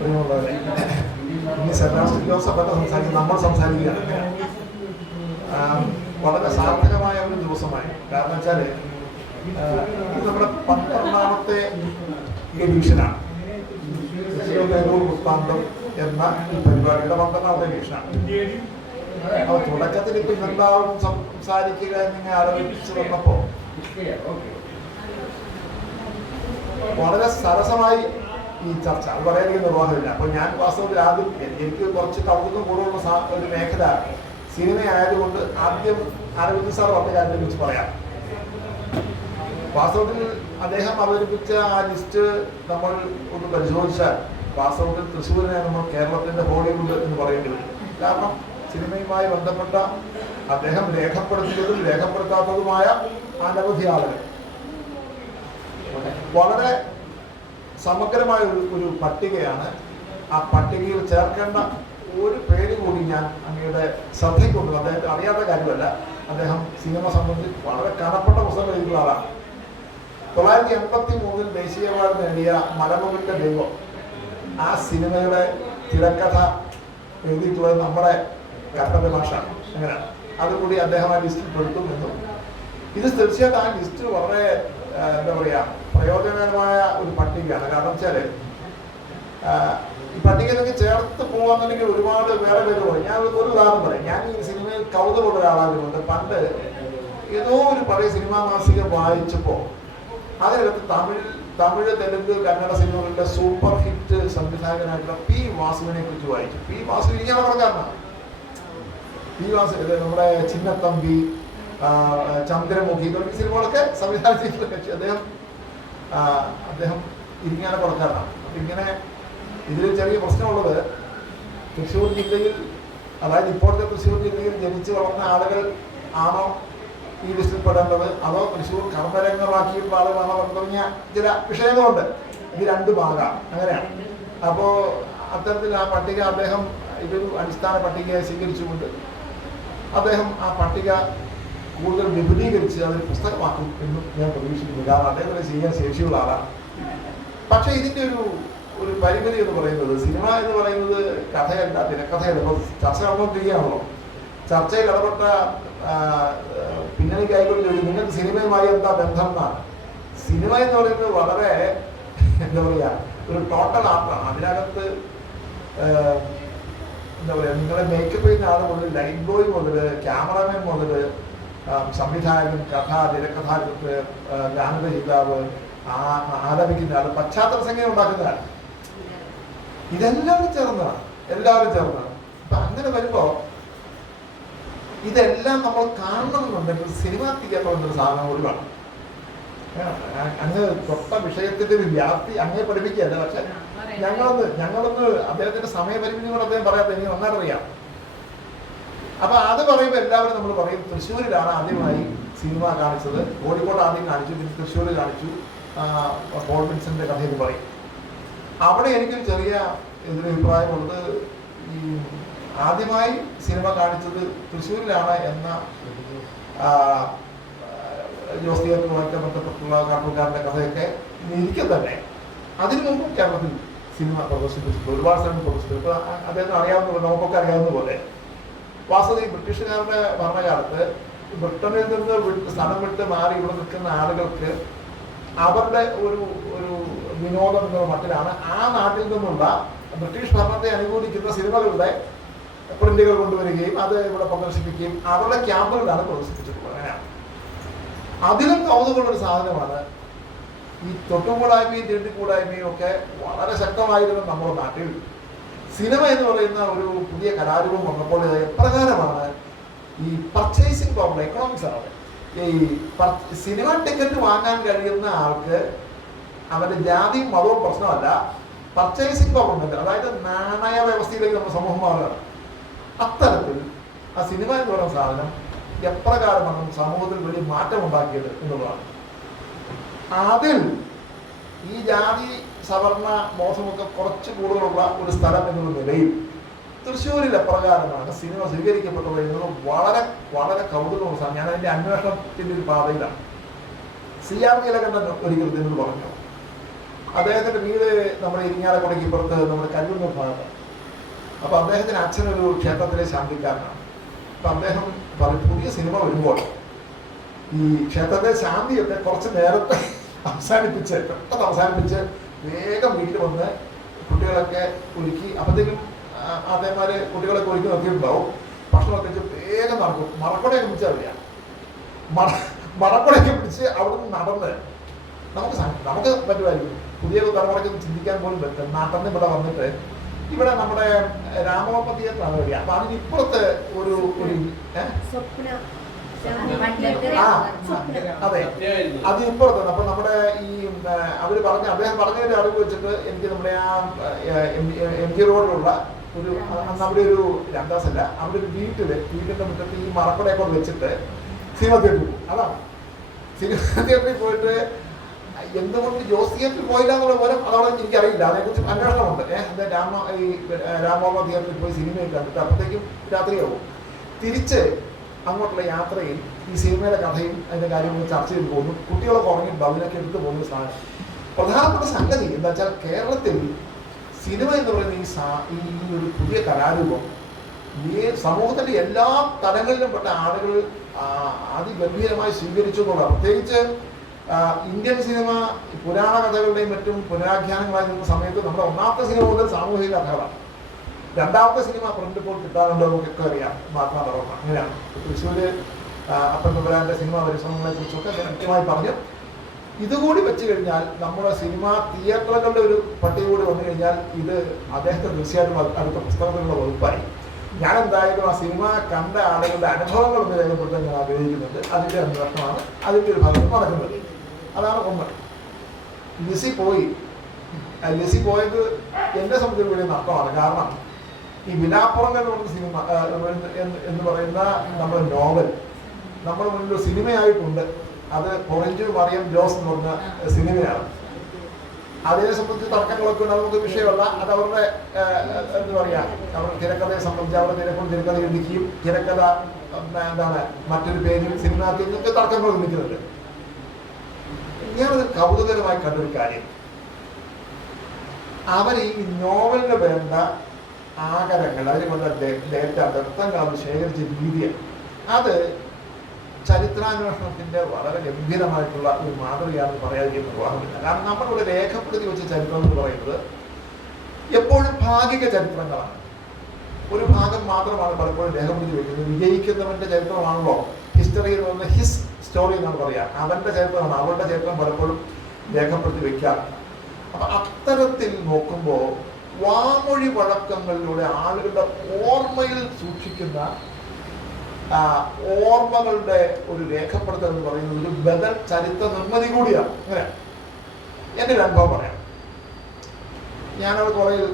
പ്രിയമുള്ളവരെ, ഇനി Sebastian Joseph അല്ല സംസാരിക്കും, നമ്മൾ സംസാരിക്കുകയാണ്. വളരെ സാർത്ഥകമായ ഒരു ദിവസമായി. കാരണം വെച്ചാൽ ഇത് നമ്മുടെ 12ാമത്തെ എഡിഷനാണ്. വൃത്താന്തം എന്ന ഈ പരിപാടിയുടെ 12ാമത്തെ എഡിഷനാണ്. അപ്പൊ തുടക്കത്തിൽ ഇപ്പൊ ഇതെന്താവും സംസാരിക്കുക എന്നിങ്ങനെ ആലോചിച്ചു വന്നപ്പോ വളരെ സരസമായി ഈ ചർച്ച, അത് പറയാൻ നിർവാഹമില്ല. അപ്പൊ ഞാൻ വാസ്തവത്തിൽ ആദ്യം എനിക്ക് കുറച്ച് കൗതുകം കൂടുതലുള്ള ഒരു മേഖല സിനിമ ആയതുകൊണ്ട് ആദ്യം അരവിന്ദ് സാർ പറഞ്ഞ കാര്യത്തെ കുറിച്ച് പറയാം. വാസ്തവത്തിൽ അദ്ദേഹം അവതരിപ്പിച്ച ആ ലിസ്റ്റ് നമ്മൾ ഒന്ന് പരിശോധിച്ചാൽ വാസ്തവത്തിൽ തൃശ്ശൂരിനെ നമ്മൾ കേരളത്തിന്റെ ഹോളിവുഡ് എന്ന് പറയേണ്ടി വരും. കാരണം സിനിമയുമായി ബന്ധപ്പെട്ട അദ്ദേഹം രേഖപ്പെടുത്തിയതും രേഖപ്പെടുത്താത്തതുമായ അനവധി ആളുകൾ. വളരെ സമഗ്രമായ ഒരു പട്ടികയാണ്. ആ പട്ടികയിൽ ചേർക്കേണ്ട ഒരു പേര് കൂടി ഞാൻ അങ്ങയുടെ ശ്രദ്ധയിൽ കൊണ്ടു. അദ്ദേഹത്തെ അറിയാത്ത കാര്യമല്ല, അദ്ദേഹം സിനിമ സംബന്ധിച്ച് വളരെ കനപ്പെട്ട പുസ്തകം എഴുതിയുള്ള ആളാണ്. 1983 ദേശീയ അവാർഡ് നേടിയ മലമുകളിലെ ദൈവം, ആ സിനിമയുടെ തിരക്കഥ എഴുതിയിട്ടുള്ളത് നമ്മുടെ കർത്തവ്യ ഭാഷ. അങ്ങനെ അതുകൂടി അദ്ദേഹം ആ ലിസ്റ്റിൽ പെടുത്തുമെന്നും ഇത് തീർച്ചയായിട്ടും ആ ലിസ്റ്റ് വളരെ എന്താ പറയുക പ്രയോജനകരമായ ഒരു പട്ടികയാണ്. കാരണം വെച്ചാല് ഈ പട്ടികയിലേക്ക് ചേർത്ത് പോകാന്നുണ്ടെങ്കിൽ ഒരുപാട് വേറെ പേര് പറയും. ഞാൻ ഒരു ഉദാഹരണം പറയാം. ഞാൻ ഈ സിനിമയിൽ കൗതുകമുള്ള ഒരാളായതുകൊണ്ട് പണ്ട് ഏതോ ഒരു പഴയ സിനിമാ മാസിക വായിച്ചപ്പോൾ അതിനകത്ത് തമിഴ് തെലുങ്ക് കന്നഡ സിനിമകളുടെ സൂപ്പർ ഹിറ്റ് സംവിധായകനായിട്ടുള്ള പി വാസുവിനെ കുറിച്ച് വായിച്ചു. പി വാസു ഇരിക്കാനുള്ള പ്രകാരമാണ്. പി വാസു നമ്മുടെ ചിന്നത്തമ്പി, ചന്ദ്രമുഖി തുടങ്ങിയ സിനിമകളൊക്കെ സംവിധാനം ചെയ്തിട്ടുള്ള കക്ഷി അദ്ദേഹം ഇരിങ്ങാന കൊടുക്കാറാണ്. അപ്പൊ ഇങ്ങനെ ഇതിൽ ചെറിയ പ്രശ്നമുള്ളത്, തൃശ്ശൂർ ജില്ലയിൽ, അതായത് ഇപ്പോഴത്തെ തൃശ്ശൂർ ജില്ലയിൽ ജനിച്ചു വളർന്ന ആളുകൾ ആണോ ഈ ലിസ്റ്റിൽ പെടേണ്ടത്, അതോ തൃശ്ശൂർ കർമ്മരംഗമാക്കിയിട്ടുള്ള ആളുകളാണോ തുടങ്ങിയ ചില വിഷയങ്ങളുണ്ട്. ഇത് രണ്ടുമാകാം, അങ്ങനെയാണ്. അപ്പോൾ അത്തരത്തിൽ ആ പട്ടിക അദ്ദേഹം ഇതൊരു അടിസ്ഥാന പട്ടികയായി സ്വീകരിച്ചുകൊണ്ട് അദ്ദേഹം ആ പട്ടിക കൂടുതൽ വിപുലീകരിച്ച് അതൊരു പുസ്തകമാക്കും എന്നും ഞാൻ പ്രതീക്ഷിക്കുന്നു. കാരണം അദ്ദേഹത്തിന് ചെയ്യാൻ ശേഷിയുള്ള ആളാണ്. പക്ഷേ ഇതിൻ്റെ ഒരു പരിമിതി എന്ന് പറയുന്നത്, സിനിമ എന്ന് പറയുന്നത് കഥയല്ല, തിരക്കഥയല്ല. ഇപ്പോൾ ചർച്ച നടന്നുകൊണ്ടിരിക്കുകയാണല്ലോ. ചർച്ചയിൽ ഇടപെട്ട പിന്നണി കൈകൊണ്ട് ചോദിച്ചു, നിങ്ങൾക്ക് സിനിമയുമായി എന്താ ബന്ധം എന്നാണ്. സിനിമ എന്ന് പറയുന്നത് വളരെ എന്താ പറയുക ഒരു ടോട്ടൽ ആർട്ടാണ്. അതിനകത്ത് എന്താ പറയുക, നിങ്ങളെ മേക്കപ്പ് ചെയ്യുന്ന ആൾ മുതൽ ലൈറ്റ് ബോയ് മുതൽ ക്യാമറമാൻ മുതൽ സംവിധായകൻ, കഥ, തിരക്കഥാകൃത്ത്, ഗാനരചയിതാവ്, ആലപിക്കുന്ന ആൾ, പശ്ചാത്തല സംഗീതം ഉണ്ടാക്കുന്ന ആൾ, ഇതെല്ലാവരും ചേർന്നതാണ്. അപ്പൊ അങ്ങനെ വരുമ്പോ ഇതെല്ലാം നമ്മൾ കാണണമെന്നുണ്ടെങ്കിൽ സിനിമാ തിയേറ്റർ എന്നൊരു സാധനം കൂടി വേണം. അങ്ങ് തൊട്ട വിഷയത്തിന്റെ ഒരു വ്യാപ്തി അങ്ങേ പഠിപ്പിക്കുകയല്ല. പക്ഷെ ഞങ്ങളൊന്ന് അദ്ദേഹത്തിന്റെ സമയപരിമിതി കൊണ്ട് അദ്ദേഹം പറയാത്ത എനിക്ക് നന്നായിട്ടറിയാം. അപ്പൊ അത് പറയുമ്പോൾ എല്ലാവരും നമ്മൾ പറയും തൃശ്ശൂരിലാണ് ആദ്യമായി സിനിമ കാണിച്ചത്, കോഴിക്കോട് ആദ്യം കാണിച്ചു, പിന്നെ തൃശ്ശൂർ കാണിച്ചു, പോൾ വിൻസന്റെ കഥയിൽ പറയും. അവിടെ എനിക്കൊരു ചെറിയ എതിരഭിപ്രായമുള്ളത്, ഈ ആദ്യമായി സിനിമ കാണിച്ചത് തൃശ്ശൂരിലാണ് എന്ന ജോസ് തിയേറ്ററുമായിട്ട് ബന്ധപ്പെട്ടുള്ള കാർട്ടൂൺകാരന്റെ കഥയൊക്കെ എനിക്ക് തന്നെ അതിനു മുമ്പ് കേരളത്തിൽ സിനിമ പ്രദർശിപ്പിച്ചിട്ടുണ്ട്, ഒരുപാട് സ്ഥലങ്ങൾ പ്രദർശിപ്പിച്ചു. ഇപ്പൊ അദ്ദേഹത്തിന് അറിയാവുന്ന, നമുക്കൊക്കെ അറിയാവുന്ന പോലെ വാസ്തവത്തിൽ ബ്രിട്ടീഷുകാരുടെ ഭരണകാലത്ത് ബ്രിട്ടനിൽ നിന്ന് സ്ഥലം വിട്ട് മാറി ഇവിടെ നിൽക്കുന്ന ആളുകൾക്ക് അവരുടെ ഒരു വിനോദം എന്ന മട്ടിലാണ് ആ നാട്ടിൽ നിന്നുള്ള ബ്രിട്ടീഷ് ഭരണത്തെ അനുകൂലിക്കുന്ന സിനിമകളുടെ പ്രിന്റുകൾ കൊണ്ടുവരികയും അത് ഇവിടെ പ്രദർശിപ്പിക്കുകയും അവരുടെ ക്യാമ്പുകളിലാണ് പ്രദർശിപ്പിച്ചിട്ടുള്ളത്. അങ്ങനെയാണ്. അതിലും കൗതുകമുള്ളൊരു സാധനമാണ് ഈ തൊട്ടുകൂടായ്മയും തീണ്ടിക്കൂടായ്മയും ഒക്കെ വളരെ ശക്തമായിരുന്നു നമ്മുടെ നാട്ടിൽ. സിനിമ എന്ന് പറയുന്ന ഒരു പുതിയ കലാരൂപം വന്നപ്പോൾ എപ്രകാരമാണ് ഈ പർച്ചേസിംഗ് പവർ, എക്കണോമിക്സ് ആണ്. ഈ സിനിമ ടിക്കറ്റ് വാങ്ങാൻ കഴിയുന്ന ആൾക്ക് അവന്റെ ജാതിയും മതവും പ്രശ്നമല്ല, പർച്ചേസിംഗ് പവർ ഉണ്ട്. അതായത് നാണയ വ്യവസ്ഥയിലേക്ക് നമ്മുടെ സമൂഹം മാറുകയാണ്. അത്തരത്തിൽ ആ സിനിമ എന്ന് പറയുന്ന സാധനം എപ്രകാരമാണ് സമൂഹത്തിൽ വലിയ മാറ്റം ഉണ്ടാക്കിയത് എന്നുള്ളതാണ്. അതിൽ ഈ ജാതി സവർണ മോശമൊക്കെ കുറച്ച് കൂടുതലുള്ള ഒരു സ്ഥലം എന്നുള്ള നിലയിൽ തൃശ്ശൂരിൽ എപ്രകാരമാണ് സിനിമ സ്വീകരിക്കപ്പെട്ടത് എന്നത് വളരെ വളരെ കൗതുകമുള്ള സാധനം. ഞാൻ അതിൻ്റെ അന്വേഷണത്തിൻ്റെ ഒരു പാതയിലാണ്. CR നീലകണ്ഠൻ ഒരിക്കൽ ഇതിനോട് പറഞ്ഞു, അദ്ദേഹത്തിൻ്റെ വീട് നമ്മുടെ ഇരിങ്ങാലക്കുടയ്ക്ക് ഇപ്പുറത്ത് നമ്മുടെ കല്ലൂർ ഭാഗത്ത്. അപ്പോൾ അദ്ദേഹത്തിന് അച്ഛനൊരു ക്ഷേത്രത്തിലെ ശാന്തിക്കാരനാണ്. അപ്പം അദ്ദേഹം പറയും പുതിയ സിനിമ വരുമ്പോൾ ഈ ക്ഷേത്രത്തിലെ ശാന്തിയൊക്കെ കുറച്ച് നേരത്തെ പെട്ടെന്ന് അവസാനിപ്പിച്ച് വേഗം വീട്ടിൽ വന്ന് കുട്ടികളൊക്കെ ഒരുക്കി, അപ്പോഴത്തേക്കും അതേമാതിരി കുട്ടികളൊക്കെ ഒരുക്കി നിർത്തിയിട്ടുണ്ടാവും. ഭക്ഷണമൊക്കെ വെച്ച് വേഗം നടക്കും. മറക്കുടയൊക്കെ പിടിച്ച് അറിയാം, മറക്കുടയൊക്കെ പിടിച്ച് അവിടെ നിന്ന് നടന്ന് നമുക്ക് പറ്റുമായിരിക്കും. പുതിയ തലമുറയ്ക്ക് ചിന്തിക്കാൻ പോലും പറ്റും. നാട്ടിൽ നിന്ന് ഇവിടെ വന്നിട്ട് ഇവിടെ നമ്മുടെ രാമവർമ്മ തിയേറ്ററാണ് വരിക. അപ്പൊ അതിനിപ്പുറത്ത് ഒരു അതെ അതിനിപ്പുറത്ത് അപ്പൊ നമ്മുടെ ഈ അദ്ദേഹം പറഞ്ഞൊരു അറിവ് വെച്ചിട്ട് എനിക്ക് നമ്മുടെ ആ MG റോഡിലുള്ള ഒരു നമ്മുടെ ഒരു രണ്ടാസല്ല അവിടെ ഒരു വീടിന്റെ മുറ്റത്ത് ഈ മറക്കുടയൊക്കെ വെച്ചിട്ട് സിനിമ തിയേറ്ററിൽ പോകും. അതാണ് സിനിമ തിയേറ്ററിൽ പോയിട്ട് എന്തുകൊണ്ട് ജോസ് തിയേറ്ററിൽ പോയില്ല എന്നുള്ള പോലും അതോടെ എനിക്കറിയില്ല. അതിനെക്കുറിച്ച് അന്വേഷണമുണ്ട്. ഈ രാമവർമ്മ തിയേറ്ററിൽ പോയി സിനിമയിൽ കണ്ടിട്ട് അപ്പോഴത്തേക്കും രാത്രിയാവും. തിരിച്ച് അങ്ങോട്ടുള്ള യാത്രയിൽ ഈ സിനിമയുടെ കഥയും അതിൻ്റെ കാര്യങ്ങളും ചർച്ച ചെയ്ത് പോകുന്നു. കുട്ടികളൊക്കെ ഉറങ്ങിയിട്ട് അതിനൊക്കെ എടുത്ത് പോകുന്ന സാധനം. പ്രധാനപ്പെട്ട സംഗതി എന്താ വെച്ചാൽ കേരളത്തിൽ സിനിമ എന്ന് പറയുന്ന ഈ ഒരു പുതിയ കലാരൂപം സമൂഹത്തിൻ്റെ എല്ലാ തലങ്ങളിലും പെട്ട ആളുകൾ അതിഗംഭീരമായി സ്വീകരിച്ചു എന്നുള്ളതാണ്. പ്രത്യേകിച്ച് ഇന്ത്യൻ സിനിമ പുരാണ കഥകളുടെയും മറ്റും പുനരാഖ്യാനങ്ങളായി നിന്ന സമയത്ത് നമ്മുടെ ഒന്നാമത്തെ സിനിമ മുതൽ സാമൂഹിക കഥകളാണ്. രണ്ടാമത്തെ സിനിമ പ്രിന്റ് ഇപ്പോൾ കിട്ടാറുണ്ടോ എന്നൊക്കെ അറിയാം. മഹാത്മാ പറവ അങ്ങനെയാണ്. തൃശ്ശൂര് അപ്പൻ തമ്പുരാന്റെ സിനിമ പരിശ്രമങ്ങളെ കുറിച്ചൊക്കെ കൃത്യമായി പറഞ്ഞു. ഇതുകൂടി വെച്ച് കഴിഞ്ഞാൽ നമ്മുടെ സിനിമ തിയേറ്ററുകളുടെ ഒരു പട്ടിക കൂടി വന്നു കഴിഞ്ഞാൽ ഇത് അദ്ദേഹത്തെ തീർച്ചയായിട്ടും അടുത്ത പുസ്തകത്തിലുള്ള വകുപ്പായി. ഞാൻ എന്തായാലും ആ സിനിമ കണ്ട ആളുകളുടെ അനുഭവങ്ങളൊന്ന് രേഖപ്പെടുത്താൻ ഞാൻ ആഗ്രഹിക്കുന്നുണ്ട്. അതിൻ്റെ അന്വേഷണമാണ് അതിൻ്റെ ഒരു ഭാഗത്ത് നടക്കുന്നത്. അതാണ് ഒന്ന്. ലിസി പോയത് എന്നെ സംബന്ധിച്ച് വലിയ നഷ്ടമാണ്. കാരണം ഈ വിലാപ്പുറങ്ങൾ എന്ന് പറയുന്ന സിനിമ എന്ന് പറയുന്ന നമ്മുടെ നോവൽ നമ്മുടെ മുന്നിൽ ഒരു സിനിമയായിട്ടുണ്ട്. അത് പൊറിഞ്ചു മറിയം ജോസ് എന്ന് പറഞ്ഞ സിനിമയാണ്. അതിനെ സംബന്ധിച്ച് തർക്കങ്ങളൊക്കെ ഉണ്ട്. നമുക്ക് വിഷയമല്ല. അത് അവരുടെ എന്താ പറയുക, അവരുടെ തിരക്കഥയെ സംബന്ധിച്ച് അവരുടെ തിരക്കഥ എഴുതിക്കുകയും തിരക്കഥ മറ്റൊരു പേരിൽ സിനിമയ്ക്ക് ഇതൊക്കെ തർക്കങ്ങൾ നിർമ്മിക്കുന്നുണ്ട്. ഞാനത് കൗതുകരമായി കണ്ടൊരു കാര്യം, അവർ ഈ നോവലിന് വേണ്ട ആകരങ്ങൾ അതിനുള്ള ഡേറ്റ ദത്തങ്ങൾ അത് ശേഖരിച്ച രീതിയാണ്. അത് ചരിത്രാന്വേഷണത്തിന്റെ വളരെ ഗംഭീരമായിട്ടുള്ള ഒരു മാതൃകയാണെന്ന് പറയാതിരിക്കുന്ന നിർവാഹമില്ല. കാരണം നമ്മളിവിടെ രേഖപ്പെടുത്തി വെച്ച ചരിത്രം എന്ന് പറയുന്നത് എപ്പോഴും ഭാഗിക ചരിത്രങ്ങളാണ്. ഒരു ഭാഗം മാത്രമാണ് പലപ്പോഴും രേഖപ്പെടുത്തി വെക്കുന്നത്. വിജയിക്കുന്നവന്റെ ചരിത്രമാണല്ലോ ഹിസ്റ്ററി എന്ന് പറയുന്നത്. ഹിസ് സ്റ്റോറി എന്നാണ് പറയുക. അവന്റെ ചരിത്രമാണ്. അവരുടെ ചരിത്രം പലപ്പോഴും രേഖപ്പെടുത്തി വെക്കാറുണ്ട്. അപ്പൊ അത്തരത്തിൽ നോക്കുമ്പോൾ വാമൊഴി വഴക്കങ്ങളിലൂടെ ആളുകളുടെ ഓർമ്മയിൽ സൂക്ഷിക്കുന്ന ഓർമ്മകളുടെ ഒരു രേഖപ്പെടുത്തൽ എന്ന് പറയുന്നത് ഒരു ബദൽ ചരിത്ര നിർമ്മിതി കൂടിയാണ്. അങ്ങനെ എൻ്റെ ഒരു അനുഭവം പറയാം. ഞാനത് കോളേജിൽ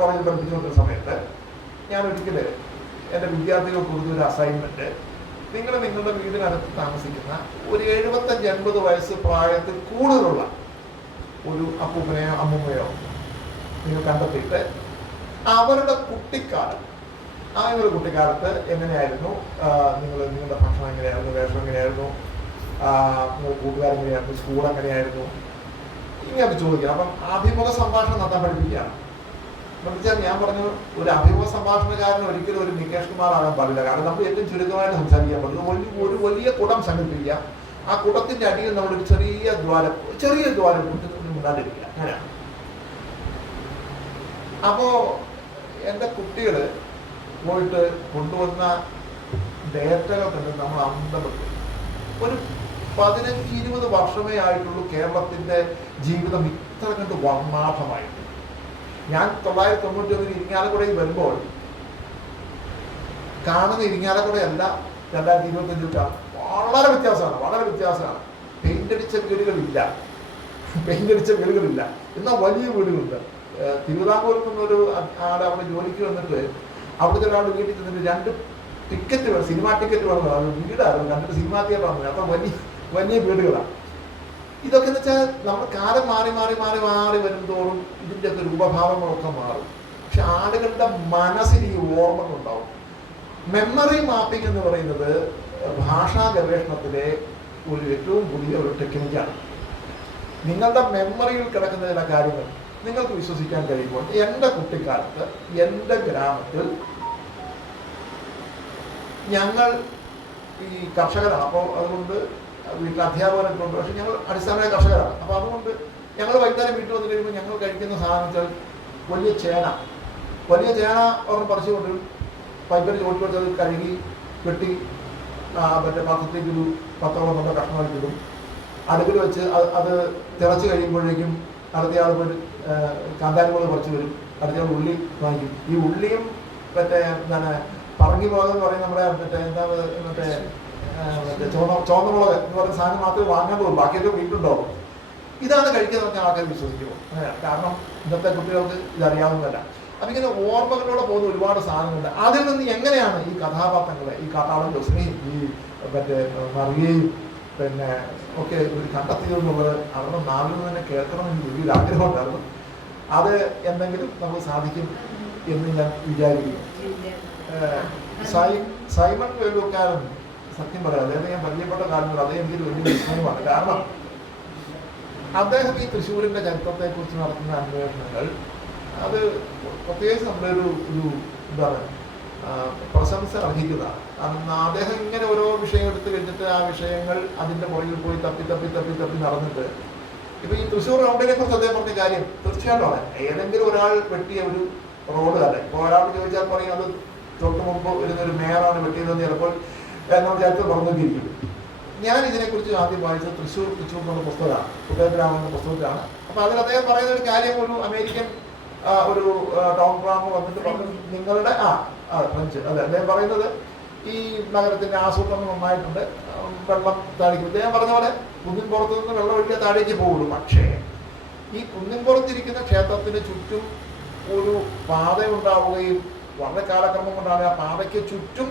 പഠിപ്പിച്ചുകൊണ്ടിരുന്ന സമയത്ത് ഞാൻ ഒരിക്കല് എൻ്റെ വിദ്യാർത്ഥികൾക്ക് കൊടുത്ത ഒരു അസൈൻമെന്റ്, നിങ്ങൾ നിങ്ങളുടെ വീടിനകത്ത് താമസിക്കുന്ന ഒരു 75-80 വയസ്സ് പ്രായത്തിൽ കൂടുതലുള്ള ഒരു അപ്പൂപ്പനെയോ അമ്മൂമ്മയോ നിങ്ങൾ കണ്ടെത്തിയിട്ട് അവരുടെ കുട്ടിക്കാലം, നിങ്ങളുടെ കുട്ടിക്കാലത്ത് എങ്ങനെയായിരുന്നു, നിങ്ങളുടെ ഭക്ഷണം എങ്ങനെയായിരുന്നു, വേഷം എങ്ങനെയായിരുന്നു, കൂട്ടുകാരെങ്ങനെയായിരുന്നു, സ്കൂൾ എങ്ങനെയായിരുന്നു, ഇങ്ങനെ ചോദിക്കുക. അപ്പം അഭിമുഖ സംഭാഷണം നടത്താൻ പഠിപ്പിക്കുകയാണ്. പഠിച്ചാൽ ഞാൻ പറഞ്ഞു, ഒരു അഭിമുഖ സംഭാഷണക്കാരൻ ഒരിക്കലും ഒരു നികേഷ് കുമാർ ആകാൻ പാടില്ല. കാരണം നമ്മൾ ഏറ്റവും ചുരുക്കമായിട്ട് സംസാരിക്കാൻ പറ്റും. ഒരു വലിയ കുടം സംഘടിപ്പിക്കുക. ആ കുടത്തിന്റെ അടിയിൽ നമ്മളൊരു ചെറിയ ദ്വാരം മുന്നാണ്ടിരിക്കുക. അങ്ങനെയാണ്. അപ്പോ എൻ്റെ കുട്ടികള് പോയിട്ട് കൊണ്ടുവന്ന ഡേറ്റകൾ കണ്ട് നമ്മൾ അന്തപ്പെട്ടു. ഒരു 15-20 വർഷമേ ആയിട്ടുള്ളൂ കേരളത്തിന്റെ ജീവിതം ഇത്ര കണ്ട് വർണ്ണാഭമായിട്ട്. ഞാൻ 1991 ഇരിങ്ങാലക്കുടയിൽ വരുമ്പോൾ കാണുന്ന ഇരിങ്ങാലക്കുടയല്ല 2025 വളരെ വ്യത്യാസമാണ്. പെയിന്റ് അടിച്ച വീടുകളില്ല. എന്നാൽ വലിയ വീടുകളുണ്ട്. തിരുവിതാംകൂറിൽ നിന്നൊരു ആൾ അവിടെ ജോലിക്ക് വന്നിട്ട് അവിടുത്തെ ഒരാൾ വീട്ടിൽ ചെന്നിട്ട് 2 ടിക്കറ്റ് വേണം, സിനിമാ ടിക്കറ്റ് വേണം. അത് വീടായിരുന്നു, 2 സിനിമാ തിയേറ്ററാണ്. അപ്പം വലിയ വീടുകളാണ്. ഇതൊക്കെ എന്ന് വെച്ചാൽ നമ്മൾ കാലം മാറി വരുംതോറും ഇതിൻ്റെയൊക്കെ രൂപഭാവങ്ങളൊക്കെ മാറും. പക്ഷെ ആളുകളുടെ മനസ്സിൽ ഈ ഓർമ്മകളുണ്ടാവും. മെമ്മറി മാപ്പിംഗ് എന്ന് പറയുന്നത് ഭാഷാ ഗവേഷണത്തിലെ ഒരു ഏറ്റവും പുതിയ ഒരു ടെക്നിക്കാണ്. നിങ്ങളുടെ മെമ്മറിയിൽ കിടക്കുന്ന ചില കാര്യങ്ങൾ നിങ്ങൾക്ക് വിശ്വസിക്കാൻ കഴിയുമ്പോൾ, എൻ്റെ കുട്ടിക്കാലത്ത് എൻ്റെ ഗ്രാമത്തിൽ ഞങ്ങൾ ഈ കർഷകരാണ്. അപ്പോൾ അതുകൊണ്ട് വീട്ടിൽ അധ്യാപകരൊക്കെ ഉണ്ട്, പക്ഷെ ഞങ്ങൾ അടിസ്ഥാനമായ കർഷകരാണ്. അപ്പോൾ അതുകൊണ്ട് ഞങ്ങൾ വൈകുന്നേരം വീട്ടിൽ വന്നു കഴിയുമ്പോൾ ഞങ്ങൾ കഴിക്കുന്ന സാധനം വെച്ചാൽ വലിയ ചേന ഒരെണ്ണം പറിച്ചു കൊണ്ട് പൈപ്പിൽ ചോട്ട് വെച്ചത് കഴുകി വെട്ടി മറ്റേ പാത്രത്തേക്ക് ഒരു 10-12 കഷ്ണമായിട്ട് ഇടും. അടുപ്പിൽ വെച്ച് അത് തിളച്ച് കഴിയുമ്പോഴേക്കും അടുത്തയാൾ പോയി കാന്താരിമുളക് കുറച്ച് വരും, അടുത്തയാൾ ഉള്ളി വാങ്ങിക്കും. ഈ ഉള്ളിയും മറ്റേ എന്താണ് പറങ്ങി മുളക് എന്ന് പറയുന്നത് നമ്മുടെ മറ്റേ ചുവന്ന മുളക് എന്ന് പറയുന്ന സാധനം മാത്രമേ വാങ്ങാൻ പോകും, ബാക്കിയൊക്കെ വീട്ടിലുണ്ടാവും. ഇതാണ് കഴിക്കുന്നത് പറഞ്ഞാൽ ആൾക്കാർ വിശ്വസിക്കുമോ? അങ്ങനെയാണ്. കാരണം ഇന്നത്തെ കുട്ടികൾക്ക് ഇതറിയാവുന്നതല്ല. അപ്പം ഇങ്ങനെ ഓർമ്മകളിലൂടെ പോകുന്ന ഒരുപാട് സാധനങ്ങളുണ്ട്. അതിൽ നിന്ന് എങ്ങനെയാണ് ഈ കഥാപാത്രങ്ങളെ, ഈ കാട്ടാളൻ ജോസിനെയും ഈ മറ്റേ മറിയയും പിന്നെ ഒക്കെ കണ്ടെത്തിയതെന്നുള്ളത് അവരുടെ നാവിൽ നിന്ന് തന്നെ കേൾക്കണമെന്ന് വലിയൊരു ആഗ്രഹം ഉണ്ടായിരുന്നു. അത് എന്തെങ്കിലും നമുക്ക് സാധിക്കും എന്ന് ഞാൻ വിചാരിക്കുന്നു. സൈമൺ വേലൂക്കാരൻ സത്യം പറയാം, അദ്ദേഹം ഞാൻ പരിചയപ്പെട്ട കാലങ്ങൾ അദ്ദേഹം എനിക്കൊരു വലിയ വിസ്മയമാണ്. കാരണം അദ്ദേഹം ഈ തൃശ്ശൂരിൻ്റെ ചരിത്രത്തെക്കുറിച്ച് നടത്തുന്ന അന്വേഷണങ്ങൾ അത് പ്രത്യേകിച്ച് നമ്മളൊരു എന്താണ് പ്രശംസ അർഹിക്കുന്നതാണ്. കാരണം അദ്ദേഹം ഇങ്ങനെ ഓരോ വിഷയം എടുത്ത് കഴിഞ്ഞിട്ട് ആ വിഷയങ്ങൾ അതിൻ്റെ പുറകിൽ പോയി തപ്പി നടന്നിട്ട് ഇപ്പം ഈ തൃശ്ശൂർ റൗണ്ടിനെ കുറിച്ച് അദ്ദേഹം പറഞ്ഞ കാര്യം തീർച്ചയായിട്ടും ഏതെങ്കിലും ഒരാൾ വെട്ടിയ ഒരു റോഡ് അല്ല. ഇപ്പോൾ ഒരാൾ ചോദിച്ചാൽ പറയും അത് തൊട്ട് മുമ്പ് വരുന്നൊരു മേയറാണ് വെട്ടിയതെന്ന് ചിലപ്പോൾ നമ്മൾ ചരിത്രം പറഞ്ഞുകൊണ്ടിരിക്കും. ഞാൻ ഇതിനെക്കുറിച്ച് ആദ്യം വായിച്ചത് തൃശ്ശൂർ എന്നുള്ള പുസ്തകമാണ്, കുട്ടേഗ്രാമം എന്ന പുസ്തകത്തിലാണ്. അപ്പോൾ അതിൽ അദ്ദേഹം പറയുന്ന ഒരു കാര്യം, ഒരു അമേരിക്കൻ ഒരു ടൗൺ പ്ലാൻ വന്നിട്ട് പറഞ്ഞു നിങ്ങളുടെ ഫ്രഞ്ച് അതെ അദ്ദേഹം പറയുന്നത് ഈ നഗരത്തിൻ്റെ ആസൂത്രണം നന്നായിട്ടുണ്ട്, വെള്ളം താഴേക്ക് അദ്ദേഹം പറഞ്ഞ പോലെ കുന്നിൻപുറത്ത് നിന്ന് വെള്ളം ഒഴിക്കാൻ താഴേക്ക് പോകുള്ളൂ. പക്ഷേ ഈ കുന്നിൻപുറത്തിരിക്കുന്ന ക്ഷേത്രത്തിന് ചുറ്റും ഒരു പാത ഉണ്ടാവുകയും വളരെ കാലക്രമം കൊണ്ടാണ് ആ പാതയ്ക്ക് ചുറ്റും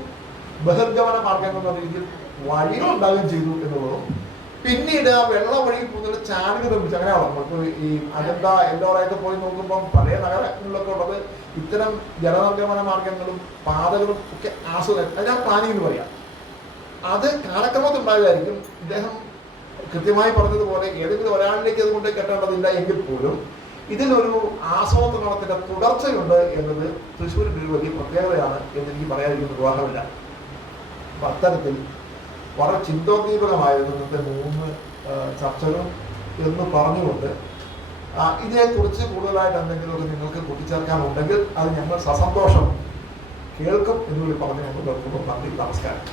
ബഹിർഗമന മാർഗങ്ങൾ എന്ന രീതിയിൽ വഴികൾ ഉണ്ടാവുകയും ചെയ്തു എന്നുള്ളതും, പിന്നീട് ആ വെള്ളം ഒഴുകി പോകുന്നത് ചാലുകൾ നിർമ്മിച്ചു. അങ്ങനെയാണോ നമുക്ക് ഈ അജന്ത എല്ലോറയൊക്കെ പോയി നോക്കുമ്പം പഴയ നഗരങ്ങളിലൊക്കെ ഉള്ളത് ഇത്തരം ജലനിർഗമന മാർഗങ്ങളും പാതകളും ഒക്കെ ആസ്വദിക്കും. അതിനാണ് പ്ലാനിങ് എന്ന് പറയാം. അത് കാലക്രമത്തിലുണ്ടായതായിരിക്കും. ഇദ്ദേഹം കൃത്യമായി പറഞ്ഞതുപോലെ ഏതെങ്കിലും ഒരാളിലേക്ക് അതുകൊണ്ട് കെട്ടേണ്ടതില്ല എങ്കിൽ പോലും ഇതിലൊരു ആസൂത്രണത്തിൻ്റെ തുടർച്ചയുണ്ട് എന്നത് തൃശ്ശൂരിൻ്റെ ഒരു വലിയ പ്രത്യേകതയാണ് എന്നെനിക്ക് പറയാതിരിക്കുന്ന നിർവാഹമില്ല. അപ്പം അത്തരത്തിൽ വളരെ ചിന്തോദ്ദീപകമായിരുന്നു ഇന്നത്തെ 3 ചർച്ചകളും എന്ന് പറഞ്ഞുകൊണ്ട് ഇതിനെക്കുറിച്ച് കൂടുതലായിട്ട് എന്തെങ്കിലും നിങ്ങൾക്ക് കൂട്ടിച്ചേർക്കാനുണ്ടെങ്കിൽ അത് ഞങ്ങൾ സസന്തോഷം കേൾക്കും എന്നുകൂടി പറഞ്ഞ് ഞങ്ങൾ നിർത്തുന്നു. നന്ദി, നമസ്കാരം.